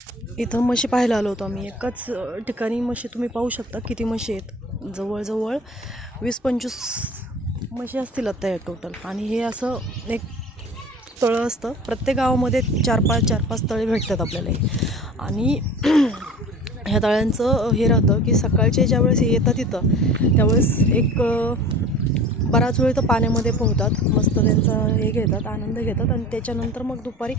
इथं म्हशी पाहायला आलो होतो आम्ही. एकाच ठिकाणी म्हशी तुम्ही पाहू शकता किती म्हशी आहेत. जवळजवळ 20-25 म्हशी असतील आता या टोटल. आणि हे असं एक तळं असतं. प्रत्येक गावामध्ये 4-5 तळे भेटतात आपल्याला आणि ह्या तळ्यांचं हे राहतं की सकाळचे ज्यावेळेस येतात तिथं त्यावेळेस एक बराच वेळ तर पाण्यामध्ये पोहतात, मस्त त्यांचा हे घेतात, आनंद घेतात आणि त्याच्यानंतर मग दुपारी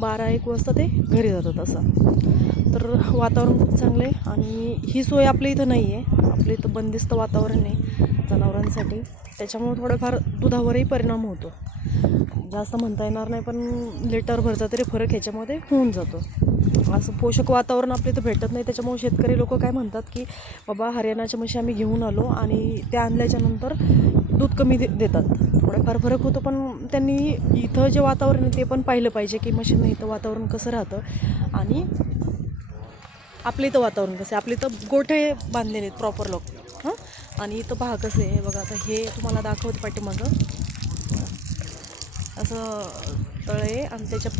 12-1 वाजता ते घरी जातात. असं तर वातावरण खूप चांगलं आहे. आणि ही सोय आपल्या इथं नाही आहे. आपल्या इथं बंदिस्त वातावरण आहे जनावरांसाठी, त्याच्यामुळे थोडंफार दुधावरही परिणाम होतो. जास्त म्हणता येणार नाही, पण लिटरभरचा तरी फरक ह्याच्यामध्ये होऊन जातो. असं पोषक वातावरण आपल्या इथं भेटत नाही. त्याच्यामुळे शेतकरी लोक काय म्हणतात की बाबा हरियाणाच्या म्हशी आम्ही घेऊन आलो आणि त्या आणल्याच्यानंतर दूध कमी देतात. थोडाफार फरक होतो, पण त्यांनी इथं जे वातावरण आहे ते पण पाहिलं पाहिजे की म्हशींना इथं वातावरण कसं राहतं आणि आपलं इथं वातावरण कसं आहे. आपल्या इथं गोठे बांधलेले आहेत प्रॉपर लोक. हां, आणि इथं पहा कसं आहे बघा. आता हे तुम्हाला दाखवते पाठीमागं असं तळ आहे आणि त्याच्या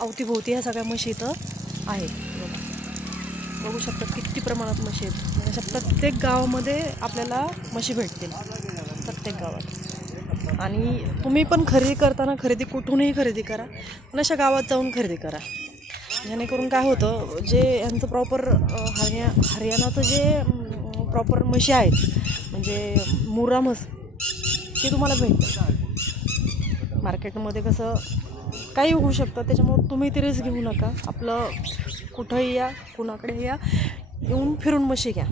अवतीभोवती ह्या सगळ्या म्हशी इथं आहेत. बघू शकता किती प्रमाणात म्हशी आहेत. म्हणजे अशा प्रत्येक गावामध्ये आपल्याला म्हशी भेटतील, प्रत्येक गावात. आणि तुम्ही पण खरेदी करताना कुठूनही खरेदी करा, पण अशा गावात जाऊन खरेदी करा. जेणेकरून काय होतं, जे यांचं प्रॉपर हरियाणाचं जे प्रॉपर म्हशी आहेत म्हणजे मुर्रा म्हस, ती तुम्हाला भेटते. मार्केटमध्ये कसं काही होऊ शकतं, त्याच्यामुळे तुम्ही ती रिस्क घेऊ नका. आपलं कुठंही या, कुणाकडे या, येऊन फिरून म्हशी घ्या.